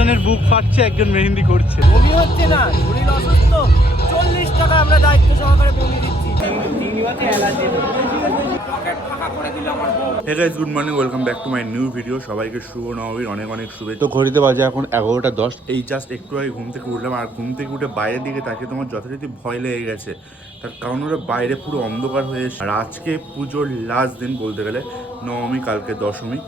একজনের বুক ফাটছে একজন মেহেন্দি করছে। বমি হচ্ছে না শরীর অসুস্থ। চল্লিশ টাকা আমরা দায়িত্ব সহকারে বমি দিচ্ছি। Hey guys good morning welcome back to my new video সবাইকে শুভ নবমীর অনেক অনেক শুভেচ্ছা। তো ঘড়িতে বাজে এখন এগারোটা দশ। এই জাস্ট একটু আগে ঘুম থেকে উঠলাম আর ঘুম থেকে উঠে বাইরের দিকে তাকিয়ে তোমার যথারীতি ভয় লেগে গেছে। তার কারণ ওরা বাইরে পুরো অন্ধকার হয়ে আর আজকে পুজোর লাস্ট দিন বলতে গেলে নবমী কালকে দশমী।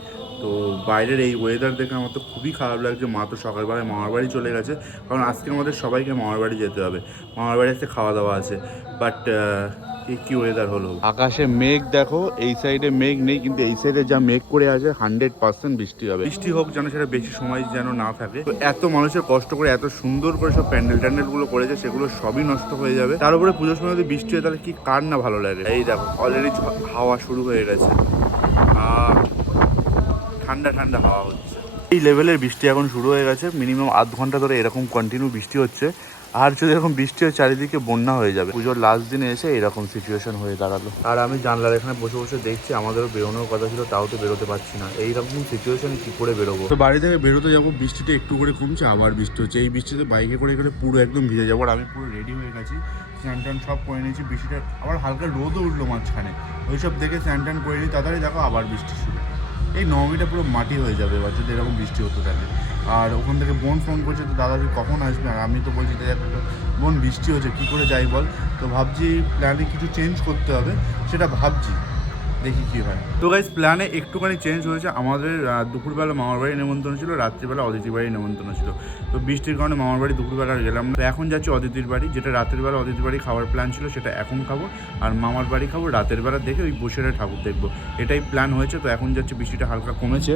তো বাইরের এই ওয়েদার দেখে আমার তো খুবই খারাপ লাগছে। মা তো সকালবেলায় মামার বাড়ি চলে গেছে। কারণ আজকে আমাদের সবাইকে মামার বাড়ি যেতে হবে। মামার বাড়ি আজকে খাওয়া দাওয়া আছে। বাট কি ওয়েদার হলো? আকাশে মেঘ দেখো এই সাইডে মেঘ নেই কিন্তু এই সাইডে যা মেঘ করে আছে হান্ড্রেড পার্সেন্ট বৃষ্টি হবে। বৃষ্টি হোক যেন সেটা বেশি সময় যেন না থাকে। তো এত মানুষের কষ্ট করে এত সুন্দর করে সব প্যান্ডেল ট্যান্ডেলগুলো করেছে সেগুলো সবই নষ্ট হয়ে যাবে। তার উপরে পুজোর সময় যদি বৃষ্টি হয় তাহলে কি কার না ভালো লাগে? এই দেখো অলরেডি হাওয়া শুরু হয়ে গেছে। ঠান্ডা ঠান্ডা হাওয়া হচ্ছে। এই লেভেলের বৃষ্টি এখন শুরু হয়ে গেছে। মিনিমাম আধ ঘণ্টা ধরে এরকম কন্টিনিউ বৃষ্টি হচ্ছে। আর যদি এরকম বৃষ্টি হয় চারিদিকে বন্যা হয়ে যাবে। পুজোর লাস্ট দিনে এসে এরকম সিচুয়েশন হয়ে দাঁড়াল। আর আমি জানলার এখানে বসে বসে দেখছি আমাদেরও বেরোনোর কথা ছিল তাও তো বেরোতে পারছি না। এইরকম সিচুয়েশন কি করে বেরোবো? তো বাড়ি থেকে বেরোতে যাব বৃষ্টিটা একটু করে কমছে আবার বৃষ্টি হচ্ছে। এই বৃষ্টিতে বাইকে করে গেলে পুরো একদম ভিজে যাব আর আমি পুরো রেডি হয়ে গেছি। স্নান টান সব করে নিয়েছি বৃষ্টিটা আবার হালকা রোদও উঠল মাঝখানে। ওইসব দেখে স্নান টান করে নিই তাড়াতাড়ি দেখো আবার বৃষ্টি শুরু। এই নবমীটা পুরো মাটি হয়ে যাবে, এবার যদি এরকম বৃষ্টি হতে থাকে। আর ওখান থেকে বোন ফোন করছে, তো দাদা, তুই কখন আসবে? আর আমি তো বলছি, দেখ বোন বৃষ্টি হচ্ছে কী করে যাই বল? তো ভাবছি প্ল্যানে কিছু চেঞ্জ করতে হবে, সেটা ভাবছি। দেখি কি হয়। তো গাইজ প্ল্যানে একটুখানি চেঞ্জ হয়েছে। আমাদের দুপুরবেলা মামার বাড়ি নেমন্তন্ন ছিল, রাত্রিবেলা অদিতির বাড়ি নেমন্তন্ন ছিল। তো বৃষ্টির কারণে মামার বাড়ি দুপুরবেলা গেলাম। তো এখন যাচ্ছি অদিতির বাড়ি, যেটা রাতের বেলা অদিতির বাড়ি খাওয়ার প্ল্যান ছিল, সেটা এখন খাব। আর মামার বাড়ি খাব, রাতের বেলা দেখে ওই বসে ঠাকুর দেখব। এটাই প্ল্যান হয়েছে। তো এখন যাচ্ছে, বৃষ্টিটা হালকা কমেছে।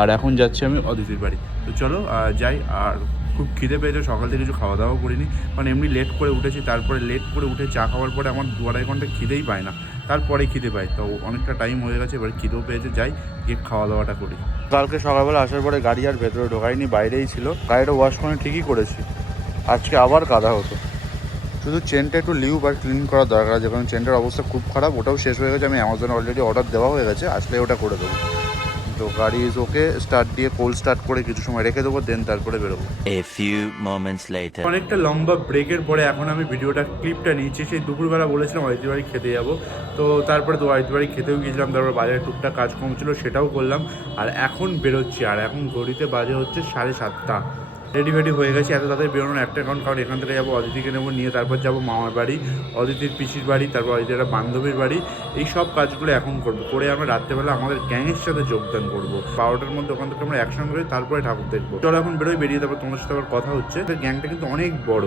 আর এখন যাচ্ছি আমি অদিতির বাড়ি। তো চলো যাই। আর খুব খিদে পেয়েছে, সকাল থেকে কিছু খাওয়া দাওয়াও করিনি। মানে এমনি লেট করে উঠেছি, তারপরে লেট করে উঠে চা খাওয়ার পরে আমার দু আড়াই ঘণ্টা খিদেই পায় না। তারপরে খিদে পায় তো অনেকটা টাইম হয়ে গেছে, এবার খিদেও পেয়েছে, যাই গিয়ে খাওয়া দাওয়াটা করি। কালকে সকালবেলা আসার পরে গাড়ি আর ভেতরে ঢোকায়নি বাইরেই ছিল। গাড়িটা ওয়াশ করে ঠিকই করেছি। আজকে আবার কাদা হতো। শুধু চেনটা একটু লিউ বা ক্লিন করা দরকার আছে, কারণ চেনটার অবস্থা খুব খারাপ, ওটাও শেষ হয়ে গেছে। আমি অ্যামাজনে অলরেডি অর্ডার দেওয়া হয়ে গেছে, আসলে ওটা করে দেবো। তো গাড়ি ওকে স্টার্ট দিয়ে কোল স্টার্ট করে কিছু সময় রেখে দেবো দেন তারপরে বেরোবো। এ ফিউ মোমেন্টস লেটার অনেকটা লম্বা ব্রেকের পরে এখন আমি ভিডিওটা ক্লিপটা নিচ্ছি। সেই দুপুরবেলা বলেছিলাম অদিতি বাড়ি খেতে যাব। তো তারপরে তো অদিতি বাড়ি খেতেও গিয়েছিলাম তারপর বাজারে টুকটাক কাজ কম ছিল সেটাও করলাম। আর এখন বেরোচ্ছি আর এখন ঘড়িতে বাজে হচ্ছে সাড়ে সাতটা। রেডি ফেডি হয়ে গেছি এত তাড়াতাড়ি বেরোনোর একটা কারণ কারণ এখান থেকে যাব অদিতিকে নেব নিয়ে তারপর যাব মামার বাড়ি অদিতির পিসির বাড়ি তারপর অদিতির একটা বান্ধবীর বাড়ি। এই সব কাজগুলো এখন করব। করে আমরা রাত্রেবেলা আমাদের গ্যাংয়ের সাথে যোগদান করব। বারোটার মধ্যে ওখান থেকে আমরা একসঙ্গে হয়ে তারপরে ঠাকুর দেখব। চলো এখন বেরোই বেরিয়ে তারপর তোমার সাথে আবার কথা হচ্ছে। গ্যাংটা কিন্তু অনেক বড়।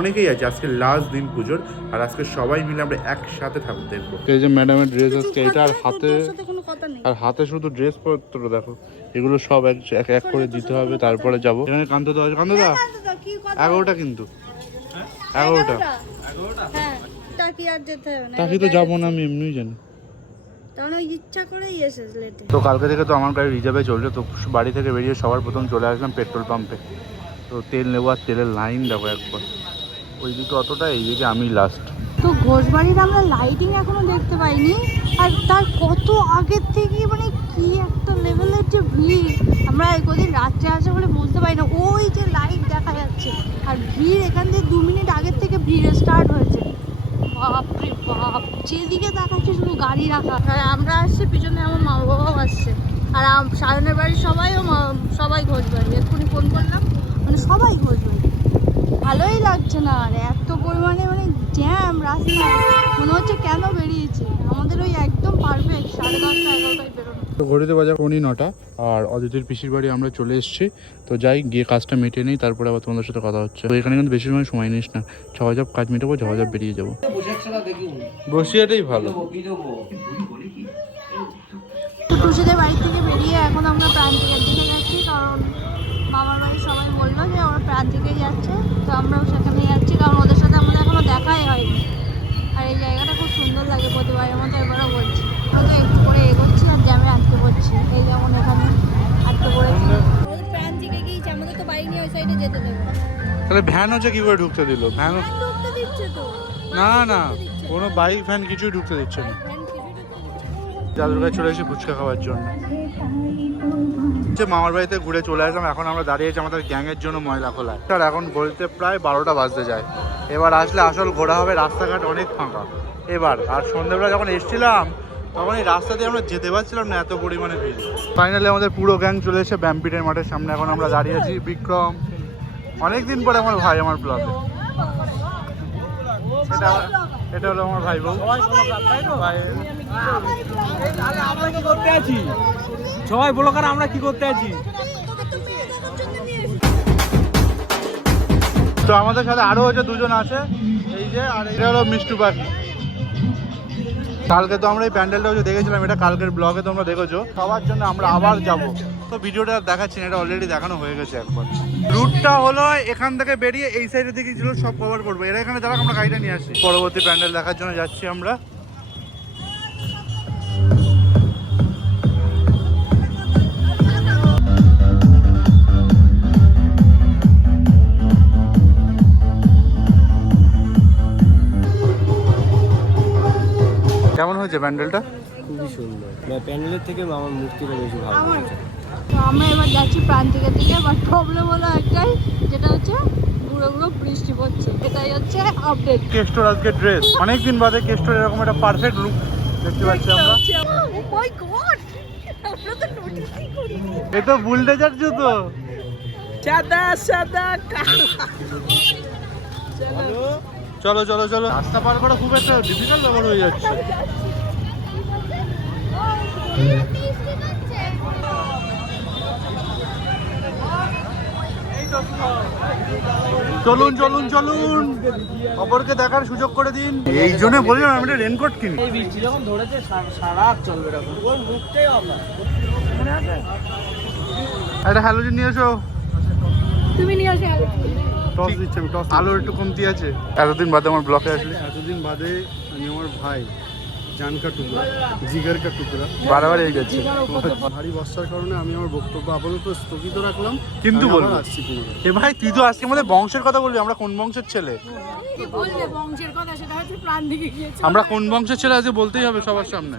অনেকেই আছে আজকে লাস্ট দিন পুজোর। আর আজকে সবাই মিলে আমরা একসাথে ঠাকুর দেখব। এই যে ম্যাডামের ড্রেস আজকে এটা আর হাতে কোনো কথা নেই। আর হাতে শুধু ড্রেস পত্র দেখো। এগুলো সব এক এক এক করে দিতে হবে তারপরে যাব। এখানে কান্ত আছে কান্ত দা কি কথা? এগারোটা কিন্তু। এগারোটা। হ্যাঁ হবে না তাকে তো যাব না আমি এমনিই জানি। তো কালকে থেকে তো আমার গাড়ি রিজার্ভে চলছে তো বাড়ি থেকে বেরিয়ে সবার প্রথম চলে আসলাম পেট্রোল পাম্পে তো তেল নেব আর তেলের লাইন দেবো একবার। ওই ওইদিকে অতটা এইদিকে আমি লাস্ট তো ঘোষবাড়ির আমরা লাইটিং এখনও দেখতে পাইনি আর তার কত আগের থেকে মানে কি একটা লেভেলের যে ভিড়, আমরা কদিন রাত্রে আসে বলে বুঝতে পারি না। ওই যে লাইট দেখা যাচ্ছে, আর ভিড় এখান থেকে দু মিনিট আগের থেকে ভিড় স্টার্ট হয়েছে। বাপরে বাপ, যেদিকে দেখাচ্ছে শুধু গাড়ি রাখা। আর আমরা আসছি, পিছনে আমার মা বাবাও আসছে। আর সায়নের বাড়ির সবাইও সবাই ঘোষবাড়ি এক্ষুনি ফোন করলাম মানে সবাই ঘোষবাড়ি ভালোই লাগছে না, আর এত পরিমাণে মানে জ্যাম রাস্তায়। মনে হচ্ছে কেন বেরিয়েছি? আমাদের ওই একদম পারফেক্ট সাড়ে দশটা, এগারোটায়। তো ঘড়িতে বাজার উনি নটা, আর অদিতির পিসির বাড়ি আমরা চলে এসেছি। তো যাই, গিয়ে কাজটা মিটে নিই, তারপরে আবার তোমাদের সাথে কথা হচ্ছে। তো এখানে কিন্তু বেশি সময় সময় নিস না। ঝগাঝপ কাজ মেটাবো ঝগাঝপ বেরিয়ে যাব। বসিয়াটাই ভালো। বাড়ি থেকে বেরিয়ে এখন আমরা প্রান্তিকের দিকে যাচ্ছি, কারণ মামার বাড়ি সবাই বলল যে তাহলে ভ্যান হচ্ছে কি করে ঢুকতে দিল? ভ্যান না না কোনো বাইক ভ্যান কিছুই ঢুকতে দিচ্ছে না। দাদুর কাছে চলে এসেছি ফুচকা খাওয়ার জন্য। মামার বাড়িতে ঘুরে চলে আসলাম এখন আমরা দাঁড়িয়ে আছি আমাদের গ্যাংয়ের জন্য ময়লা খোলা আর এখন ঘড়িতে প্রায় বারোটা বাজতে যায়। এবার আসলে আসল ঘোরা হবে রাস্তাঘাট অনেক ফাঁকা। এবার আর সন্ধ্যেবেলা যখন এসেছিলাম তখন এই রাস্তা দিয়ে আমরা যেতে পারছিলাম না এত পরিমাণে ভিড়। ফাইনালি আমাদের পুরো গ্যাং চলে এসেছে ব্যাম্পিটের মাঠের সামনে এখন আমরা দাঁড়িয়ে আছি বিক্রম। অনেকদিন পরে আমার ভাই আমার ব্লগে এটা এটা হলো আমার ভাই বউ। আমরা কি করতে আছি? সবাই বলো কারণ আমরা কি করতে আছি? তো আমাদের সাথে আরও হচ্ছে দুজন আছে। এই যে আর এটা হলো মিষ্টু পাখি। কালকে তো আমরা এই প্যান্ডেলটা দেখেছিলাম এটা কালকের ব্লগে তোমরা দেখেছ। সবার জন্য আমরা আবার যাব। তো ভিডিওটা দেখাচ্ছি না, এটা অলরেডি দেখানো হয়ে গেছে একবার। রুটটা হলো এখান থেকে বেরিয়ে এই সাইডের দিকে ছিল সব কভার করব। এরা এখানে যারা আমরা গাড়িটা নিয়ে আসি। পরবর্তী প্যান্ডেল দেখার জন্য যাচ্ছি আমরা। কেমন হয়েছে প্যান্ডেলটা? খুবই সুন্দর। প্যান্ডেলের থেকে আমার মূর্তিটা বেশি ভালো তো আমরা এবার যাচ্ছি প্রান্তিকের দিকে বাট প্রবলেম হলো একটাই যেটা হচ্ছে পুরো বৃষ্টি পড়ছে। এটাই হচ্ছে আপডেট কেস্টোর আজকে ড্রেস অনেকদিন বাদে কেস্টোর এরকম একটা পারফেক্ট লুক দেখতে পাচ্ছি আমরা। ও মাই গড আমরা তো নোটিসই করিনি। এ তো বুলডেজার জুতো। সাদা সাদা চলো চলো চলো। রাস্তা পার করা খুব একটা ডিফিকাল্ট ব্যাপার হয়ে যাচ্ছে। চলুন চলুন চলুন। অপরকে দেখার সুযোগ করে দিন। এই জন্য বললাম আমি একটা রেনকোট কিনি। এই বৃষ্টি যখন ধরেছে সারা চলবে এরকম। ওর মুখটাই অবাক মনে আছে? একটা হ্যালোজিন নিয়ে এসো। তুমি নিয়ে আসো টস দিচ্ছি আমি টস আলো একটু কমতি আছে। এতদিন বাদে আমার ব্লকে আসলে। এতদিন বাদে আমি আমার ভাই জান কা টুকরা জিগার কা টুকরা। বারবার এই যাচ্ছে। ভারী বর্ষার কারণে আমি আমার বক্তব্য আপাতত স্থগিত রাখলাম। কিন্তু বলব। আসছি পুনরায়। এ ভাই তুই তো আজকে আমাদের বংশের কথা বলবি আমরা কোন বংশের ছেলে? কি বললে বংশের কথা? সেটা হচ্ছে প্রাণ দিকে গিয়েছে। আমরা কোন বংশের ছেলে আজকে বলতেই হবে সবার সামনে।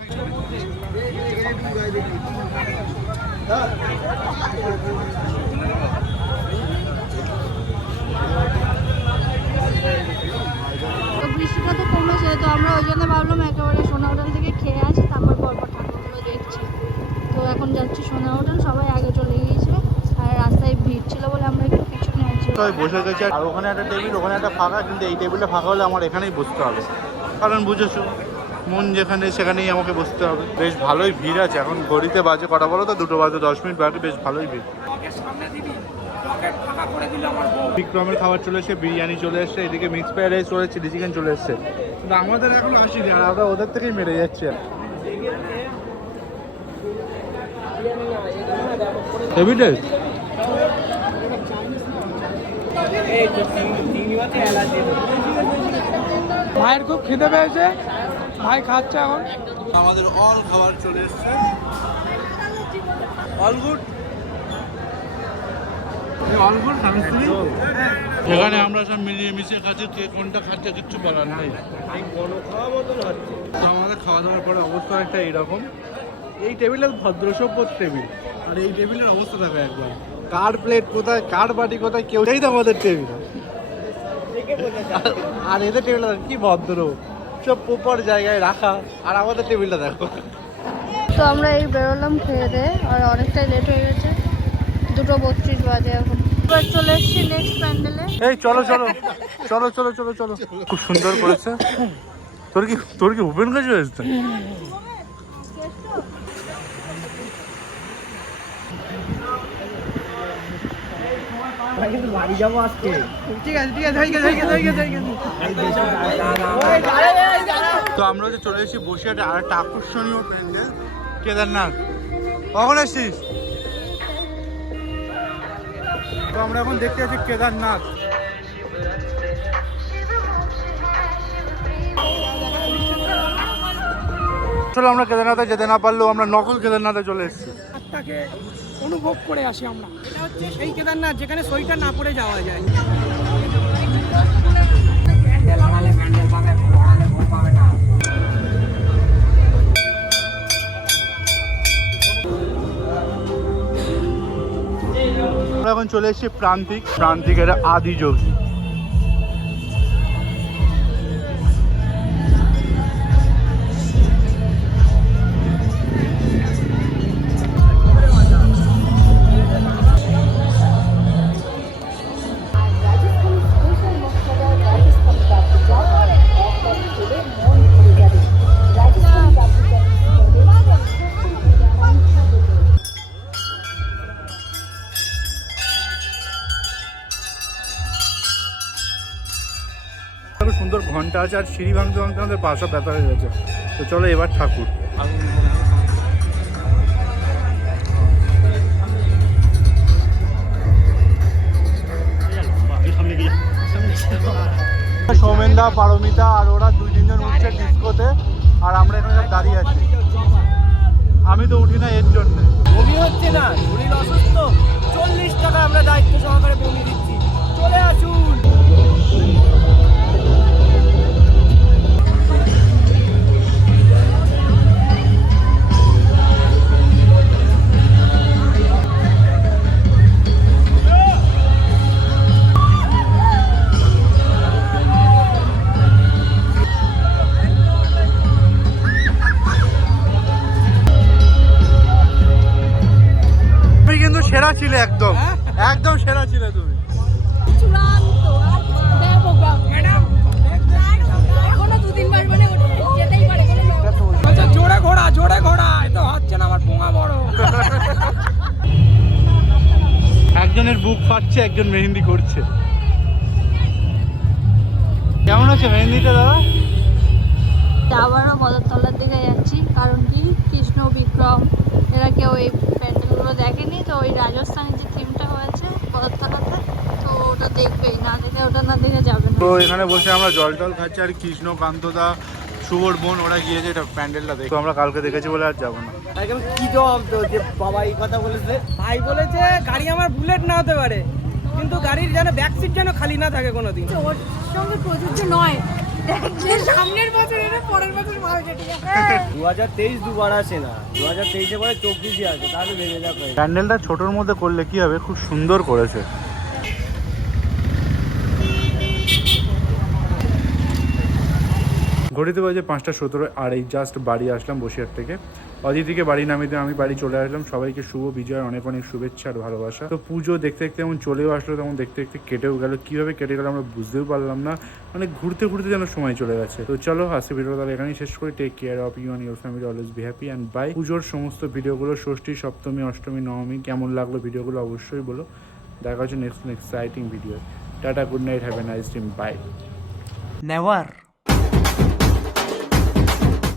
তো বৃষ্টিটা তো কমেছে তো আমরা ওই জন্য ভাবলাম একেবারে সোনা হোটেল থেকে খেয়ে আসি তারপর পরপর ঠাকুরগুলো দেখছি। তো এখন যাচ্ছি সোনা হোটেল সবাই আগে চলে গিয়েছে আর রাস্তায় ভিড় ছিল বলে আমরা একটু পিছনে আছি। বসে গেছি। আর ওখানে একটা টেবিল ওখানে একটা ফাঁকা কিন্তু এই টেবিলটা ফাঁকা হলে আমার এখানেই বসতে হবে। কারণ বুঝেছ মন যেখানে সেখানেই আমাকে বসতে হবে। বেশ ভালোই ভিড় আছে এখন ঘড়িতে বাজে কটা বলো তো? দুটো বাজে দশ মিনিট বাকি বেশ ভালোই ভিড়। সামনে দিবি? পকেট ফাঁকা করে দিল আমার বউ। বিক্রমের খাবার চলে এসে বিরিয়ানি চলে এসছে এদিকে মিক্স ফ্রাইড রাইস চলে চিলি চিকেন চলে এসছে কিন্তু আমাদের এখন আসেনি আর আমরা ওদের থেকেই মেরে যাচ্ছি হেভি টেস্ট। ভাইয়ের খুব খিদে পেয়েছে ভাই খাচ্ছে এখন। আমাদের অল খাবার চলে এসছে। অল অল গুড এখানে আমরা সব মিলিয়ে মিশিয়ে খাচ্ছি, কে কোনটা খাচ্ছে কিচ্ছু বলার নাই। আমাদের খাওয়া দাওয়ার পরে অবস্থা একটা এইরকম। এই টেবিলটা ভদ্রসভ্য টেবিল। আর এই টেবিলের অবস্থা দেখো একবার। কার প্লেট কোথায়, কার বাটি কোথায়, কেউ নেই তো আমাদের টেবিল। আর এদের টেবিলটা কি ভদ্র। সব প্রপার জায়গায় রাখা। আর আমাদের টেবিলটা দেখো। তো আমরা এই বেরোলাম খেয়ে দে আর অনেকটাই লেট হয়ে গেছে। দুটো বত্রিশ বাজে এখন। এবার চলে এসছি নেক্সট প্যান্ডেলে এই চলো চলো। চলো চলো চলো চলো। খুব সুন্দর করেছে। তোর কি তোর কি ওপেন কাজ হয়েছে ভাই কিন্তু বাড়ি যাব আজকে তো আমরা হচ্ছে চলে এসেছি আর একটা আকর্ষণীয় প্যান্ডেল। কেদারনাথ। কখন এসছিস? তো আমরা এখন দেখতে আছি কেদারনাথ। আসলে আমরা কেদারনাথে যেতে না পারলেও আমরা নকল কেদারনাথে চলে এসেছি। অনুভব করে আসি আমরা। এটা হচ্ছে সেই কেদারনাথ যেখানে সইটা না পড়ে যাওয়া যায়। এখন চলে এসেছি প্রান্তিক। প্রান্তিকের আদি যোগী। ঘণ্টা আছে আর সিঁড়ি ভাঙতে ভাঙতে আমাদের পাশা ব্যথা হয়ে গেছে। তো চলো এবার ঠাকুর। সৌমেনদা পারমিতা আর ওরা দুই তিনজন উঠছে ডিস্কোতে আর আমরা এখানে সব দাঁড়িয়ে আছি। আমি তো উঠি না এর জন্য। বমি হচ্ছে না শরীর অসুস্থ। চল্লিশ টাকা আমরা দায়িত্ব সহকারে বমি দিচ্ছি। চলে আসুন। একদম সেরা ছিলে তুমি। চূড়ান্ত মানে আচ্ছা জোরে ঘোড়া জোরে ঘোড়া এ হচ্ছে না আমার পোঙা বড়। একজনের বুক ফাটছে একজন মেহেন্দি করছে। কেমন আছে মেহেন্দিটা দাদা? আবারও কদরতলার দিকে যাচ্ছি কারণ কি? কৃষ্ণ বিক্রম এরা কেউ এই প্যান্ডেলগুলো দেখেনি তো ওই রাজস্থানের যে তো না দেখে ওটা না দেখে যাবে না। তো এখানে বসে আমরা জল টল খাচ্ছি আর কৃষ্ণ কান্তদা শুভর বোন ওরা গিয়েছে এটা প্যান্ডেলটা দেখে আমরা কালকে দেখেছি বলে আর যাব না। একদম কি জবাব তো যে বাবা এই কথা বলেছে? ভাই বলেছে গাড়ি আমার বুলেট না হতে পারে। কিন্তু গাড়ির যেন ব্যাক সিট যেন খালি না থাকে কোনোদিন। ওর সঙ্গে প্রযোজ্য নয়। সামনের বছর পরের যাবে দু হাজার তেইশ দুবার আসে না। দু হাজার তেইশে পরে চব্বিশে আছে তাহলে যাক প্যান্ডেলটা ছোটোর মধ্যে করলে কি হবে? খুব সুন্দর করেছে। ঘড়িতে বাজে পাঁচটা সতেরো, আর এই জাস্ট বাড়ি আসলাম বসিরহাট থেকে। অদিতিকে বাড়ি নামিয়ে দিয়ে আমি বাড়ি চলে আসলাম। সবাইকে শুভ বিজয়, অনেক অনেক শুভেচ্ছা আর ভালোবাসা। তো পুজো দেখতে দেখতে যেমন চলেও আসলো, তেমন দেখতে দেখতে কেটেও গেল। কীভাবে কেটে গেল আমরা বুঝতেও পারলাম না। মানে ঘুরতে ঘুরতে যেন সময় চলে গেছে। তো চলো আজকে ভিডিওটা তাহলে এখানেই শেষ করি। Take care of you and your family always be happy and bye পুজোর সমস্ত ভিডিওগুলো, ষষ্ঠী, সপ্তমী, অষ্টমী, নবমী, কেমন লাগল ভিডিওগুলো অবশ্যই বলো। দেখা হচ্ছে next exciting video tata good night have a nice dream bye নেওয়ার